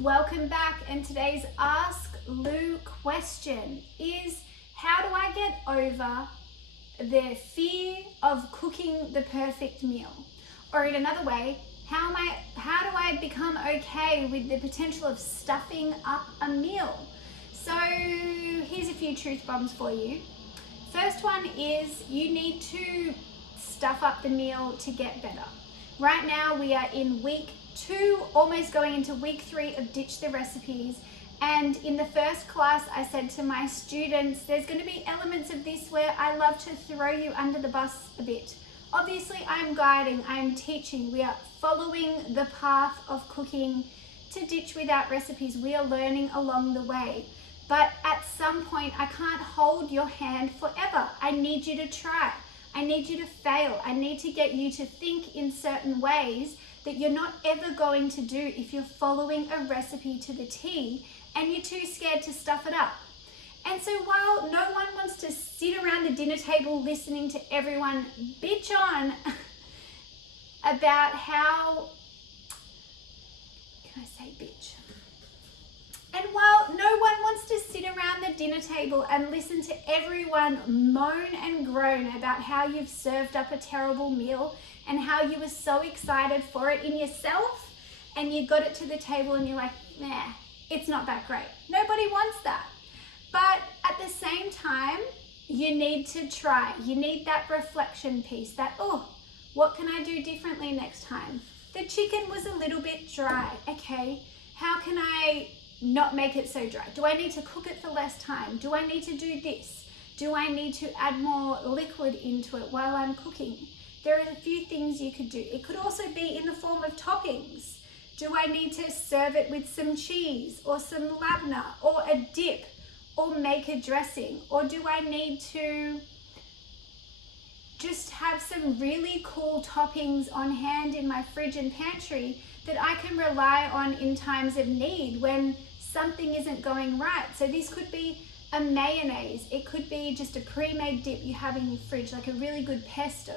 Welcome back, and today's Ask Lou question is, how do I get over the fear of cooking the perfect meal? Or in another way, how do I become okay with the potential of stuffing up a meal? So here's a few truth bombs for you. First one is, you need to stuff up the meal to get better. Right now we are in week 2, almost going into week 3 of Ditch the Recipes. And in the first class, I said to my students, there's going to be elements of this where I love to throw you under the bus a bit. Obviously, I'm guiding, I'm teaching. We are following the path of cooking to Ditch Without Recipes. We are learning along the way. But at some point, I can't hold your hand forever. I need you to try. I need you to fail. I need to get you to think in certain ways that you're not ever going to do if you're following a recipe to the T and you're too scared to stuff it up. And so while no one wants to sit around the dinner table listening to everyone bitch on about how, can I say bitch? And while no one wants to sit around the dinner table and listen to everyone moan and groan about how you've served up a terrible meal and how you were so excited for it in yourself and you got it to the table and you're like, nah, it's not that great. Nobody wants that. But at the same time, you need to try. You need that reflection piece, that, oh, what can I do differently next time? The chicken was a little bit dry. Okay, how can I not make it so dry? Do I need to cook it for less time? Do I need to do this? Do I need to add more liquid into it while I'm cooking? There are a few things you could do. It could also be in the form of toppings. Do I need to serve it with some cheese or some labneh or a dip or make a dressing? Or do I need to just have some really cool toppings on hand in my fridge and pantry that I can rely on in times of need when something isn't going right? So this could be a mayonnaise. It could be just a pre-made dip you have in your fridge, like a really good pesto.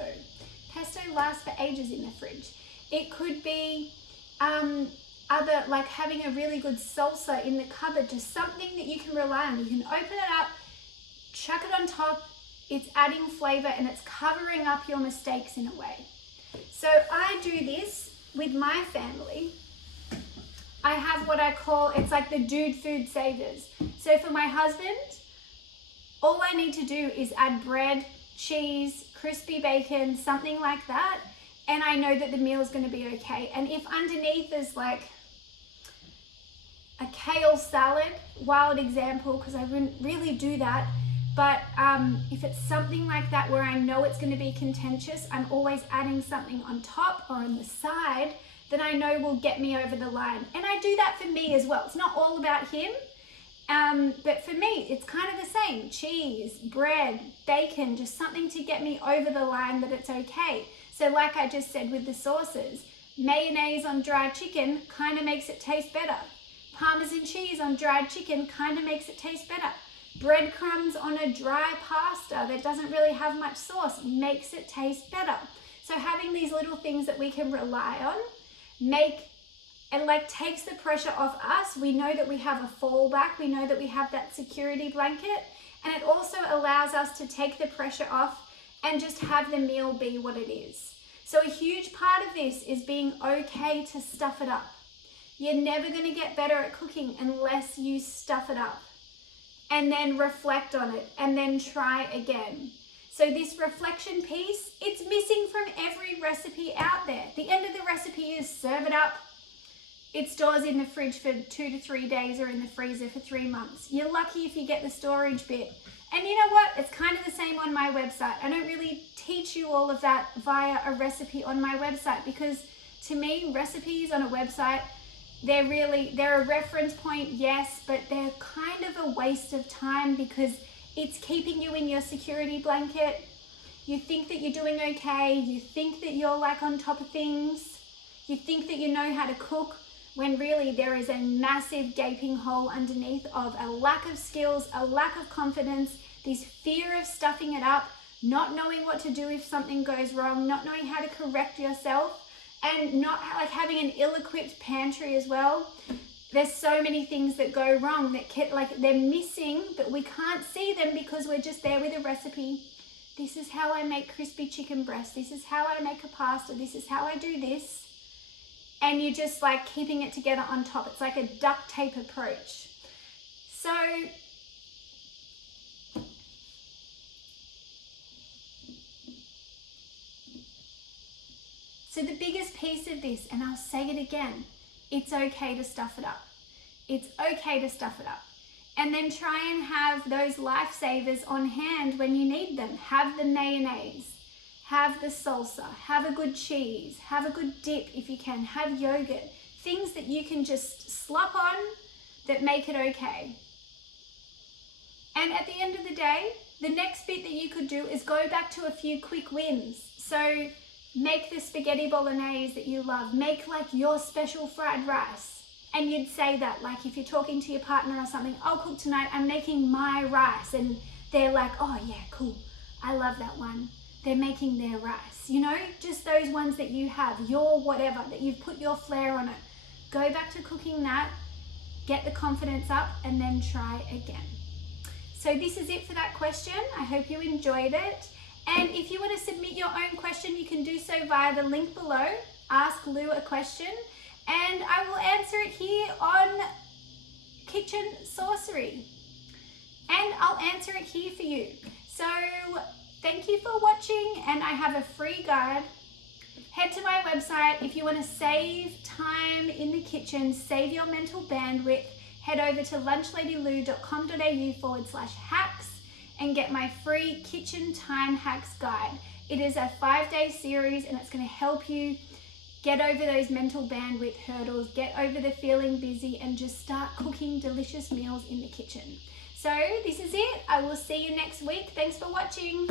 Pesto lasts for ages in the fridge. It could be like having a really good salsa in the cupboard, just something that you can rely on. You can open it up, chuck it on top, it's adding flavor and it's covering up your mistakes in a way. So I do this with my family. I have what I call, it's like the dude food savers. So for my husband, all I need to do is add bread, cheese, crispy bacon, something like that, and I know that the meal is going to be okay. And if underneath is like a kale salad, wild example because I wouldn't really do that, but if it's something like that where I know it's going to be contentious, I'm always adding something on top or on the side that I know will get me over the line. And I do that for me as well. It's not all about him, but for me, it's kind of the same. Cheese, bread, bacon, just something to get me over the line that it's okay. So like I just said with the sauces, mayonnaise on dried chicken kind of makes it taste better. Parmesan cheese on dried chicken kind of makes it taste better. Breadcrumbs on a dry pasta that doesn't really have much sauce makes it taste better. So having these little things that we can rely on takes the pressure off us. We know that we have a fallback. We know that we have that security blanket, and it also allows us to take the pressure off and just have the meal be what it is. So a huge part of this is being okay to stuff it up. You're never going to get better at cooking unless you stuff it up and then reflect on it and then try again. So this reflection piece, it's missing from every recipe out there. The end of the recipe is serve it up. It stores in the fridge for 2 to 3 days or in the freezer for 3 months. You're lucky if you get the storage bit. And you know what? It's kind of the same on my website. I don't really teach you all of that via a recipe on my website because to me, recipes on a website, they're a reference point, yes, but they're kind of a waste of time because it's keeping you in your security blanket. You think that you're doing okay. You think that you're like on top of things. You think that you know how to cook when really there is a massive gaping hole underneath of a lack of skills, a lack of confidence, this fear of stuffing it up, not knowing what to do if something goes wrong, not knowing how to correct yourself, and not like having an ill-equipped pantry as well. There's so many things that go wrong that like they're missing, but we can't see them because we're just there with a recipe. This is how I make crispy chicken breast. This is how I make a pasta. This is how I do this. And you're just like keeping it together on top. It's like a duct tape approach. So the biggest piece of this, and I'll say it again, it's okay to stuff it up. It's okay to stuff it up. And then try and have those lifesavers on hand when you need them. Have the mayonnaise, have the salsa, have a good cheese, have a good dip if you can, have yogurt. Things that you can just slop on that make it okay. And at the end of the day, the next bit that you could do is go back to a few quick wins. So make the spaghetti bolognese that you love. Make like your special fried rice. And you'd say that, like if you're talking to your partner or something, I'll cook tonight, I'm making my rice. And they're like, oh yeah, cool. I love that one. They're making their rice. You know, just those ones that you have, your whatever, that you've put your flair on it. Go back to cooking that, get the confidence up, and then try again. So this is it for that question. I hope you enjoyed it. And if you want to submit your own question, you can do so via the link below, Ask Lou a Question, and I will answer it here on Kitchen Sorcery. And I'll answer it here for you. So thank you for watching, and I have a free guide. Head to my website if you want to save time in the kitchen, save your mental bandwidth. Head over to lunchladielou.com.au/hacks and get my free kitchen time hacks guide. It is a 5-day series, and it's going to help you get over those mental bandwidth hurdles, get over the feeling busy, and just start cooking delicious meals in the kitchen. So this is it. I will see you next week. Thanks for watching.